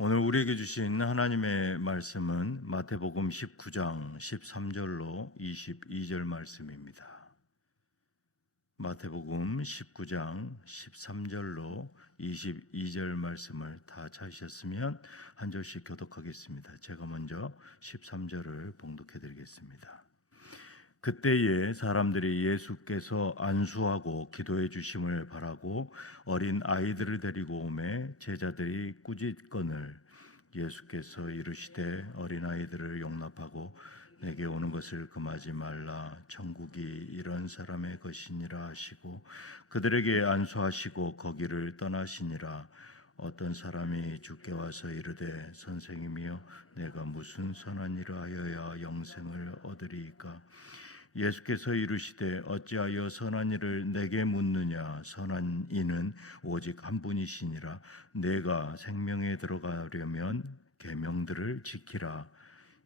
오늘 우리에게 주신 하나님의 말씀은 마태복음 19장 13절로 22절 말씀입니다. 마태복음 19장 13절로 22절 말씀을 다 찾으셨으면 한 절씩 교독하겠습니다. 제가 먼저 13절을 봉독해 드리겠습니다. 그때에 사람들이 예수께서 안수하고 기도해 주심을 바라고 어린 아이들을 데리고 오매 제자들이 꾸짖거늘 예수께서 이르시되 어린 아이들을 용납하고 내게 오는 것을 금하지 말라. 천국이 이런 사람의 것이니라 하시고 그들에게 안수하시고 거기를 떠나시니라. 어떤 사람이 주께 와서 이르되 선생님이여 내가 무슨 선한 일을 하여야 영생을 얻으리이까? 예수께서 이르시되 어찌하여 선한 일을 내게 묻느냐? 선한 이는 오직 한 분이시니라. 내가 생명에 들어가려면 계명들을 지키라.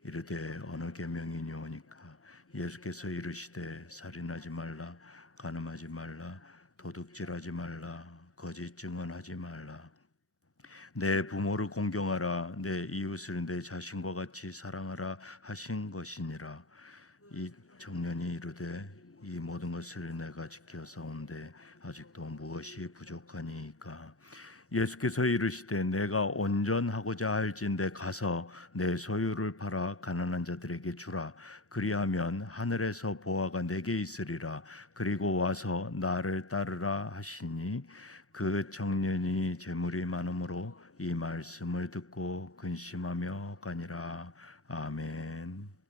이르되 어느 계명이뇨니까? 예수께서 이르시되 살인하지 말라, 간음하지 말라, 도둑질하지 말라, 거짓 증언하지 말라, 내 부모를 공경하라, 내 이웃을 내 자신과 같이 사랑하라 하신 것이니라. 이 청년이 이르되 이 모든 것을 내가 지켜서온데 아직도 무엇이 부족하니까? 예수께서 이르시되 내가 온전하고자 할진대 가서 내 소유를 팔아 가난한 자들에게 주라. 그리하면 하늘에서 보화가 내게 있으리라. 그리고 와서 나를 따르라 하시니 그 청년이 재물이 많으므로 이 말씀을 듣고 근심하며 가니라. 아멘.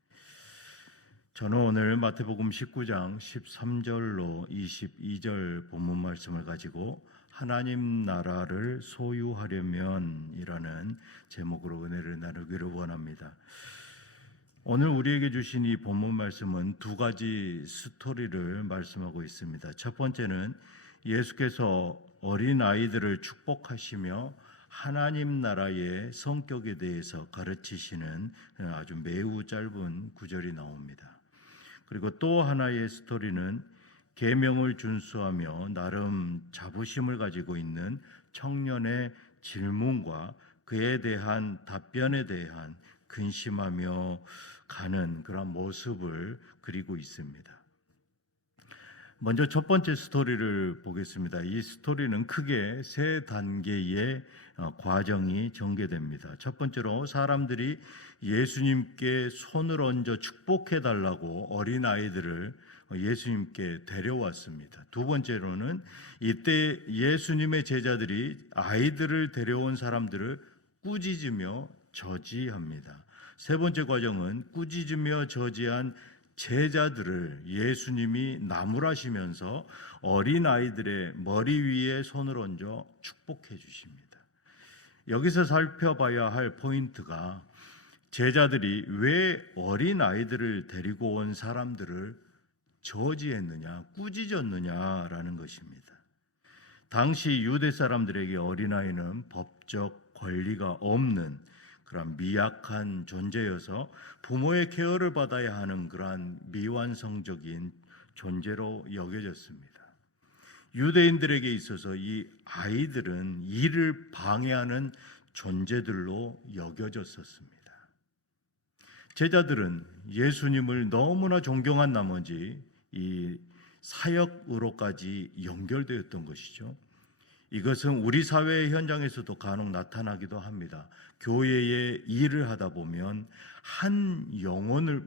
저는 오늘 마태복음 19장 13절로 22절 본문 말씀을 가지고 하나님 나라를 소유하려면 이라는 제목으로 은혜를 나누기를 원합니다. 오늘 우리에게 주신 이 본문 말씀은 두 가지 스토리를 말씀하고 있습니다. 첫 번째는 예수께서 어린 아이들을 축복하시며 하나님 나라의 성격에 대해서 가르치시는 아주 매우 짧은 구절이 나옵니다. 그리고 또 하나의 스토리는 계명을 준수하며 나름 자부심을 가지고 있는 청년의 질문과 그에 대한 답변에 대한 근심하며 가는 그런 모습을 그리고 있습니다. 먼저 첫 번째 스토리를 보겠습니다. 이 스토리는 크게 세 단계의 과정이 전개됩니다. 첫 번째로 사람들이 예수님께 손을 얹어 축복해 달라고 어린 아이들을 예수님께 데려왔습니다. 두 번째로는 이때 예수님의 제자들이 아이들을 데려온 사람들을 꾸짖으며 저지합니다. 세 번째 과정은 꾸짖으며 저지한 제자들을 예수님이 나무라시면서 어린 아이들의 머리 위에 손을 얹어 축복해 주십니다. 여기서 살펴봐야 할 포인트가 제자들이 왜 어린 아이들을 데리고 온 사람들을 저지했느냐, 꾸짖었느냐라는 것입니다. 당시 유대 사람들에게 어린아이는 법적 권리가 없는 그런 미약한 존재여서 부모의 케어를 받아야 하는 그러한 미완성적인 존재로 여겨졌습니다. 유대인들에게 있어서 이 아이들은 일을 방해하는 존재들로 여겨졌었습니다. 제자들은 예수님을 너무나 존경한 나머지 이 사역으로까지 연결되었던 것이죠. 이것은 우리 사회의 현장에서도 간혹 나타나기도 합니다. 교회의 일을 하다 보면 한 영혼을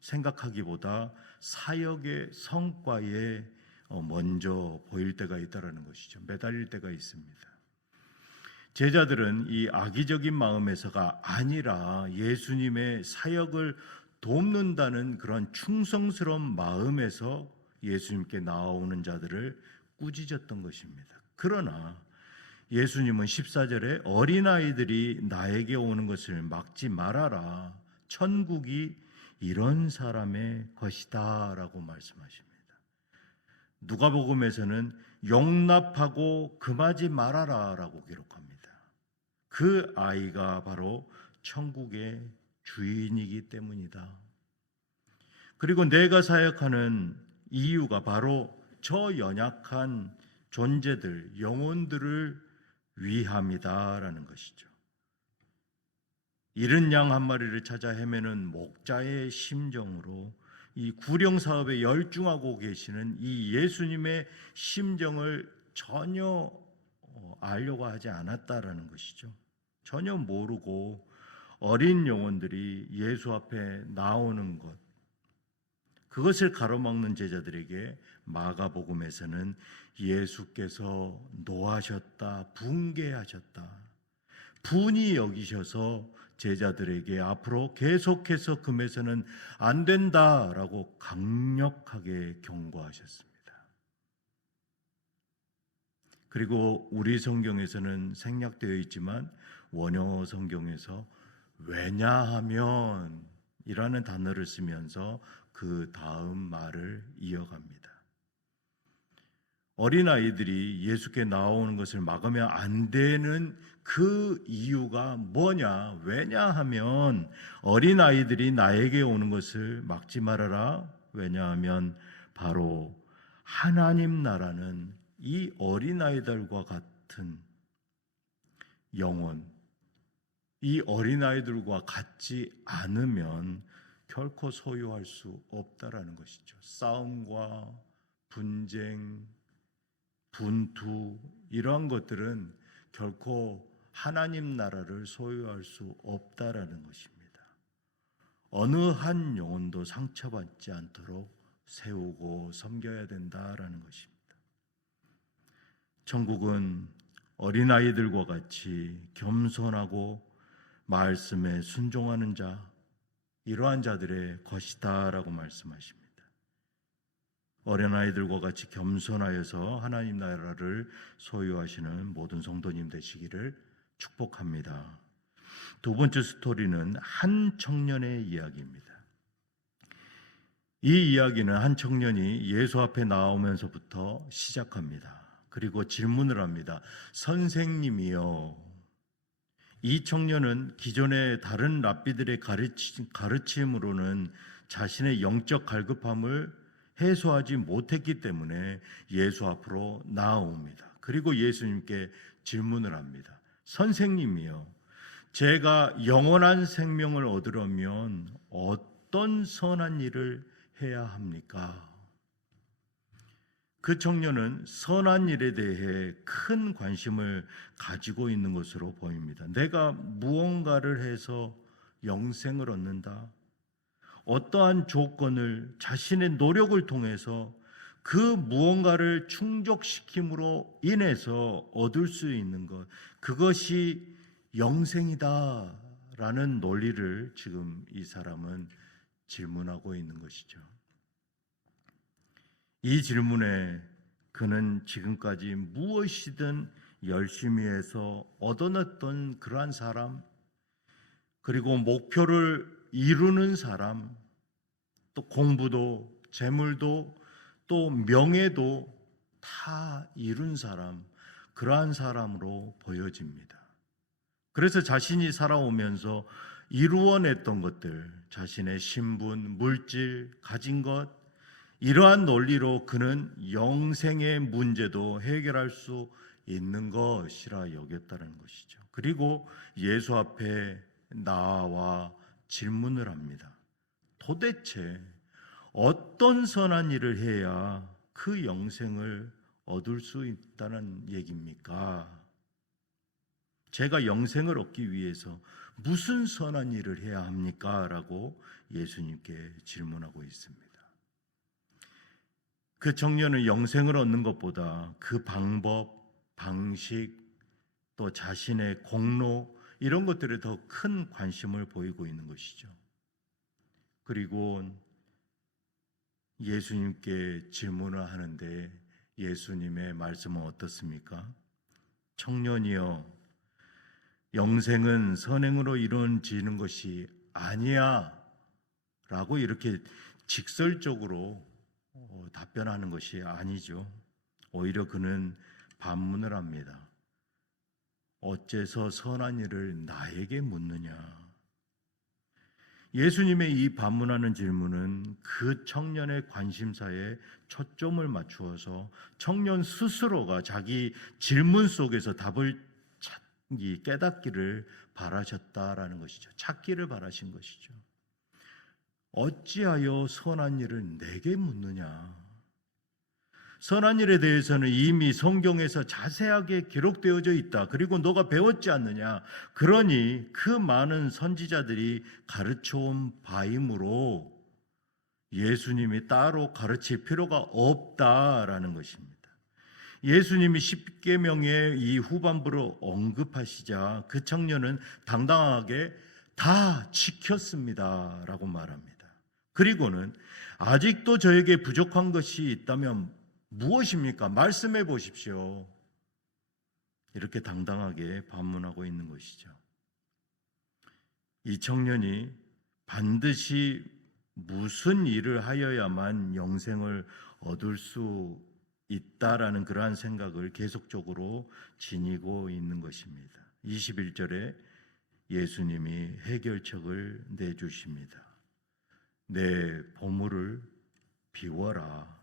생각하기보다 사역의 성과에 먼저 보일 때가 있다는 것이죠. 매달릴 때가 있습니다. 제자들은 이 악의적인 마음에서가 아니라 예수님의 사역을 돕는다는 그런 충성스러운 마음에서 예수님께 나오는 자들을 꾸짖었던 것입니다. 그러나 예수님은 14절에 어린아이들이 나에게 오는 것을 막지 말아라. 천국이 이런 사람의 것이다 라고 말씀하십니다. 누가복음에서는 용납하고 금하지 말아라 라고 기록합니다. 그 아이가 바로 천국의 주인이기 때문이다. 그리고 내가 사역하는 이유가 바로 저 연약한 존재들, 영혼들을 위함이다라는 것이죠. 잃은 양 한 마리를 찾아 헤매는 목자의 심정으로 이 구령 사업에 열중하고 계시는 이 예수님의 심정을 전혀 알려고 하지 않았다라는 것이죠. 전혀 모르고 어린 영혼들이 예수 앞에 나오는 것, 그것을 가로막는 제자들에게 마가복음에서는 예수께서 노하셨다, 분개하셨다, 분이 여기셔서 제자들에게 앞으로 계속해서 금해서는 안 된다라고 강력하게 경고하셨습니다. 그리고 우리 성경에서는 생략되어 있지만 원어 성경에서 왜냐하면 이라는 단어를 쓰면서 그 다음 말을 이어갑니다. 어린아이들이 예수께 나오는 것을 막으면 안 되는 그 이유가 뭐냐? 왜냐하면 어린아이들이 나에게 오는 것을 막지 말아라. 왜냐하면 바로 하나님 나라는 이 어린아이들과 같은 영혼, 이 어린아이들과 같지 않으면 결코 소유할 수 없다라는 것이죠. 싸움과 분쟁, 분투 이러한 것들은 결코 하나님 나라를 소유할 수 없다라는 것입니다. 어느 한 영혼도 상처받지 않도록 세우고 섬겨야 된다라는 것입니다. 천국은 어린아이들과 같이 겸손하고 말씀에 순종하는 자, 이러한 자들의 것이다라고 말씀하십니다. 어린아이들과 같이 겸손하여서 하나님 나라를 소유하시는 모든 성도님 되시기를 축복합니다. 두 번째 스토리는 한 청년의 이야기입니다. 이 이야기는 한 청년이 예수 앞에 나오면서부터 시작합니다. 그리고 질문을 합니다. 선생님이요. 이 청년은 기존의 다른 랍비들의 가르침으로는 자신의 영적 갈급함을 해소하지 못했기 때문에 예수 앞으로 나아옵니다. 그리고 예수님께 질문을 합니다. 선생님이요, 제가 영원한 생명을 얻으려면 어떤 선한 일을 해야 합니까? 그 청년은 선한 일에 대해 큰 관심을 가지고 있는 것으로 보입니다. 내가 무언가를 해서 영생을 얻는다. 어떠한 조건을 자신의 노력을 통해서 그 무언가를 충족시킴으로 인해서 얻을 수 있는 것, 그것이 영생이다라는 논리를 지금 이 사람은 질문하고 있는 것이죠. 이 질문에 그는 지금까지 무엇이든 열심히 해서 얻어냈던 그러한 사람, 그리고 목표를 이루는 사람, 또 공부도 재물도 또 명예도 다 이룬 사람, 그러한 사람으로 보여집니다. 그래서 자신이 살아오면서 이루어냈던 것들, 자신의 신분, 물질, 가진 것, 이러한 논리로 그는 영생의 문제도 해결할 수 있는 것이라 여겼다는 것이죠. 그리고 예수 앞에 나와 질문을 합니다. 도대체 어떤 선한 일을 해야 그 영생을 얻을 수 있다는 얘기입니까? 제가 영생을 얻기 위해서 무슨 선한 일을 해야 합니까? 라고 예수님께 질문하고 있습니다. 그 청년은 영생을 얻는 것보다 그 방법, 방식, 또 자신의 공로 이런 것들에 더 큰 관심을 보이고 있는 것이죠. 그리고 예수님께 질문을 하는데 예수님의 말씀은 어떻습니까? 청년이여, 영생은 선행으로 이루어지는 것이 아니야 라고 이렇게 직설적으로 답변하는 것이 아니죠. 오히려 그는 반문을 합니다. 어째서 선한 일을 나에게 묻느냐? 예수님의 이 반문하는 질문은 그 청년의 관심사에 초점을 맞추어서 청년 스스로가 자기 질문 속에서 답을 이 깨닫기를 바라셨다라는 것이죠. 찾기를 바라신 것이죠. 어찌하여 선한 일을 내게 묻느냐? 선한 일에 대해서는 이미 성경에서 자세하게 기록되어져 있다. 그리고 너가 배웠지 않느냐? 그러니 그 많은 선지자들이 가르쳐온 바이므로 예수님이 따로 가르칠 필요가 없다라는 것입니다. 예수님이 십계명의 이 후반부를 언급하시자 그 청년은 당당하게 다 지켰습니다라고 말합니다. 그리고는 아직도 저에게 부족한 것이 있다면 무엇입니까? 말씀해 보십시오. 이렇게 당당하게 반문하고 있는 것이죠. 이 청년이 반드시 무슨 일을 하여야만 영생을 얻을 수 있다라는 그러한 생각을 계속적으로 지니고 있는 것입니다. 21절에 예수님이 해결책을 내주십니다. 내 보물을 비워라.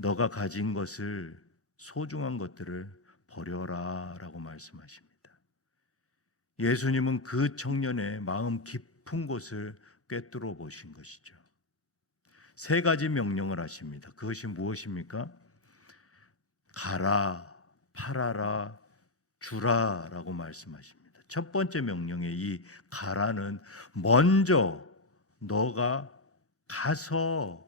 너가 가진 것을, 소중한 것들을 버려라 라고 말씀하십니다. 예수님은 그 청년의 마음 깊은 곳을 꿰뚫어 보신 것이죠. 세 가지 명령을 하십니다. 그것이 무엇입니까? 가라, 팔아라, 주라 라고 말씀하십니다. 첫 번째 명령의 이 가라는 먼저 너가 가서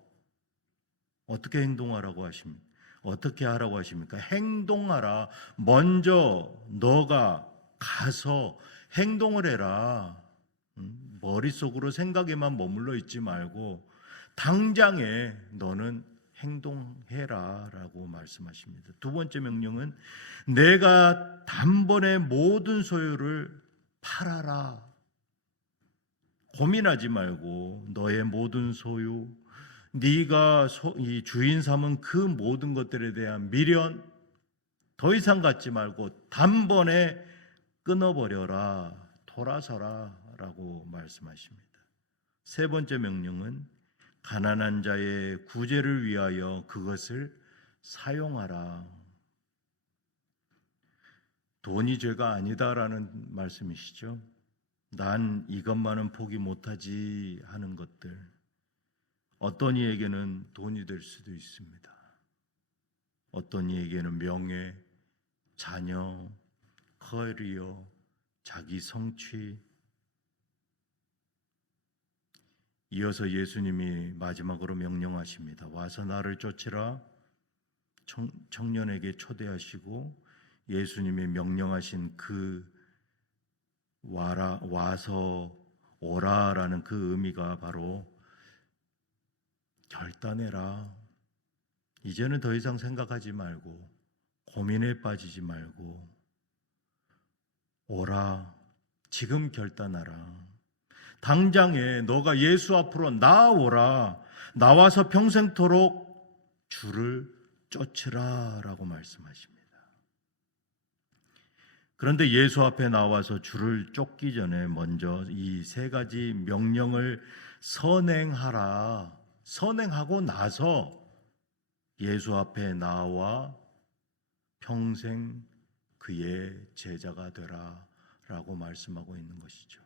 어떻게 행동하라고 하십니까? 어떻게 하라고 하십니까? 행동하라. 먼저 너가 가서 행동을 해라. 머릿속으로 생각에만 머물러 있지 말고 당장에 너는 행동해라 라고 말씀하십니다. 두 번째 명령은 내가 단번에 모든 소유를 팔아라. 고민하지 말고 너의 모든 소유, 네가 이 주인 삼은 그 모든 것들에 대한 미련 더 이상 갖지 말고 단번에 끊어버려라, 돌아서라 라고 말씀하십니다. 세 번째 명령은 가난한 자의 구제를 위하여 그것을 사용하라. 돈이 죄가 아니다라는 말씀이시죠. 난 이것만은 포기 못하지 하는 것들, 어떤 이에게는 돈이 될 수도 있습니다. 어떤 이에게는 명예, 자녀, 커리어, 자기 성취. 이어서 예수님이 마지막으로 명령하십니다. 와서 나를 쫓으라. 청년에게 초대하시고 예수님이 명령하신 그 와서 오라라는 그 의미가 바로 결단해라. 이제는 더 이상 생각하지 말고 고민에 빠지지 말고 오라. 지금 결단하라. 당장에 너가 예수 앞으로 나오라. 나와서 평생토록 주를 쫓으라 라고 말씀하십니다. 그런데 예수 앞에 나와서 주를 쫓기 전에 먼저 이 세 가지 명령을 선행하라. 선행하고 나서 예수 앞에 나와 평생 그의 제자가 되라 라고 말씀하고 있는 것이죠.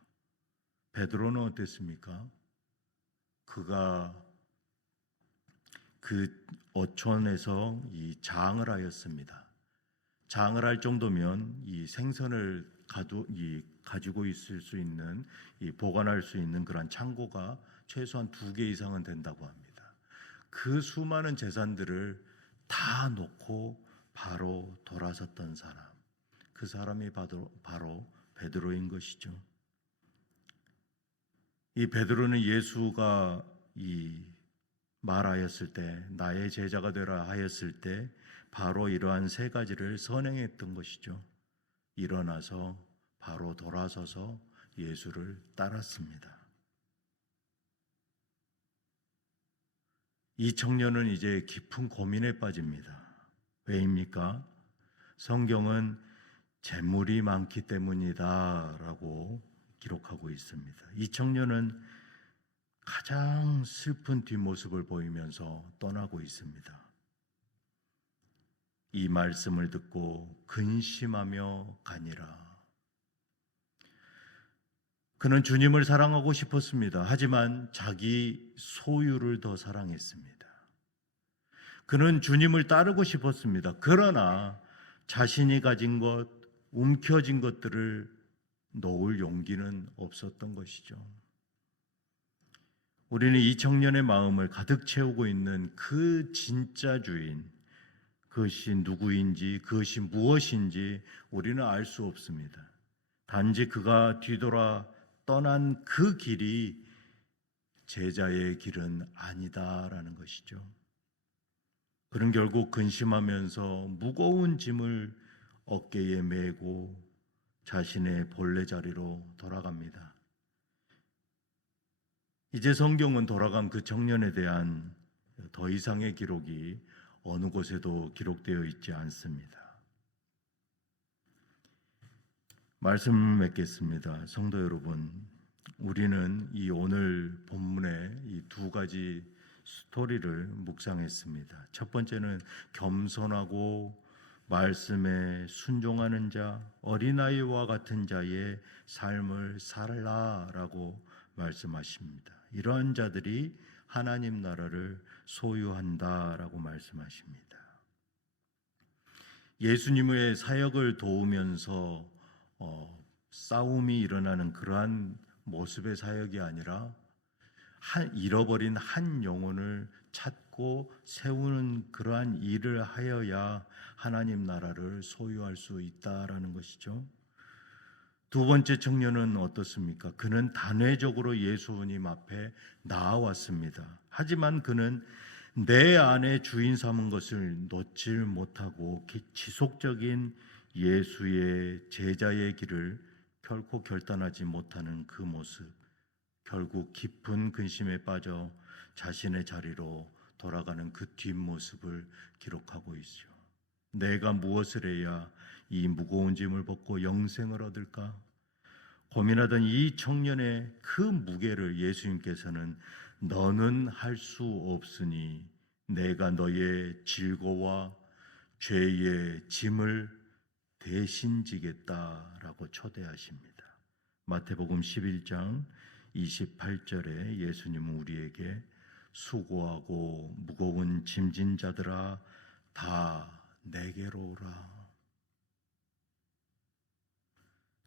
베드로는 어땠습니까? 그가 그 어촌에서 이 장을 하였습니다. 장을 할 정도면 이 생선을 가지고 있을 수 있는, 보관할 수 있는 그런 창고가 최소한 2개 이상은 된다고 합니다. 그 수많은 재산들을 다 놓고 바로 돌아섰던 사람, 그 사람이 바로 베드로인 것이죠. 이 베드로는 예수가 말하였을 때, 나의 제자가 되라 하였을 때 바로 이러한 세 가지를 선행했던 것이죠. 일어나서 바로 돌아서서 예수를 따랐습니다. 이 청년은 이제 깊은 고민에 빠집니다. 왜입니까? 성경은 재물이 많기 때문이다 라고 기록하고 있습니다. 이 청년은 가장 슬픈 뒷모습을 보이면서 떠나고 있습니다. 이 말씀을 듣고 근심하며 가니라. 그는 주님을 사랑하고 싶었습니다. 하지만 자기 소유를 더 사랑했습니다. 그는 주님을 따르고 싶었습니다. 그러나 자신이 가진 것, 움켜진 것들을 놓을 용기는 없었던 것이죠. 우리는 이 청년의 마음을 가득 채우고 있는 그 진짜 주인, 그것이 누구인지, 그것이 무엇인지 우리는 알 수 없습니다. 단지 그가 뒤돌아 떠난 그 길이 제자의 길은 아니다라는 것이죠. 그는 결국 근심하면서 무거운 짐을 어깨에 메고 자신의 본래 자리로 돌아갑니다. 이제 성경은 돌아간 그 청년에 대한 더 이상의 기록이 어느 곳에도 기록되어 있지 않습니다. 말씀 맺겠습니다. 성도 여러분, 우리는 이 오늘 본문의 이 두 가지 스토리를 묵상했습니다. 첫 번째는 겸손하고 말씀에 순종하는 자, 어린아이와 같은 자의 삶을 살라라고 말씀하십니다. 이러한 자들이 하나님 나라를 소유한다라고 말씀하십니다. 예수님의 사역을 도우면서 싸움이 일어나는 그러한 모습의 사역이 아니라 잃어버린 한 영혼을 찾고 세우는 그러한 일을 하여야 하나님 나라를 소유할 수 있다라는 것이죠. 두 번째 청년은 어떻습니까? 그는 단회적으로 예수님 앞에 나아왔습니다. 하지만 그는 내 안에 주인 삼은 것을 놓질 못하고 지속적인 예수의 제자의 길을 결코 결단하지 못하는 그 모습, 결국 깊은 근심에 빠져 자신의 자리로 돌아가는 그 뒷모습을 기록하고 있죠. 내가 무엇을 해야 이 무거운 짐을 벗고 영생을 얻을까? 고민하던 이 청년의 그 무게를 예수님께서는 너는 할 수 없으니 내가 너의 질고와 죄의 짐을 대신 지겠다라고 초대하십니다. 마태복음 11장 28절에 예수님은 우리에게 수고하고 무거운 짐진 자들아 다 내게로 오라.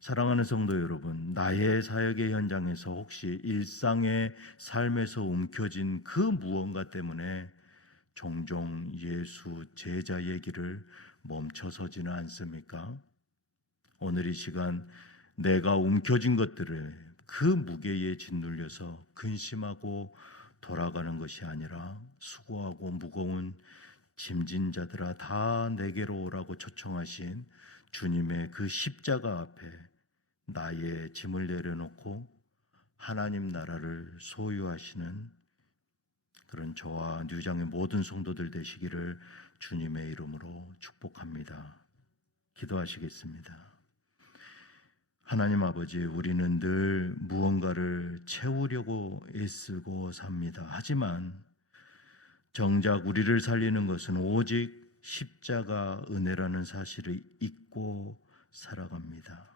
사랑하는 성도 여러분, 나의 사역의 현장에서 혹시 일상의 삶에서 움켜진 그 무언가 때문에 종종 예수 제자의 길을 멈춰서지는 않습니까? 오늘 이 시간 내가 움켜진 것들을 그 무게에 짓눌려서 근심하고 돌아가는 것이 아니라 수고하고 무거운 짐진 자들아 다 내게로 오라고 초청하신 주님의 그 십자가 앞에 나의 짐을 내려놓고 하나님 나라를 소유하시는 그런 저와 뉴장의 모든 성도들 되시기를 주님의 이름으로 축복합니다. 기도하시겠습니다. 하나님 아버지, 우리는 늘 무언가를 채우려고 애쓰고 삽니다. 하지만 정작 우리를 살리는 것은 오직 십자가 은혜라는 사실을 잊고 살아갑니다.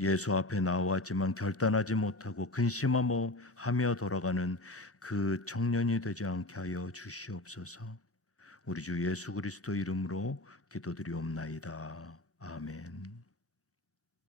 예수 앞에 나왔지만 결단하지 못하고 근심하며 돌아가는 그 청년이 되지 않게 하여 주시옵소서. 우리 주 예수 그리스도 이름으로 기도드리옵나이다. 아멘.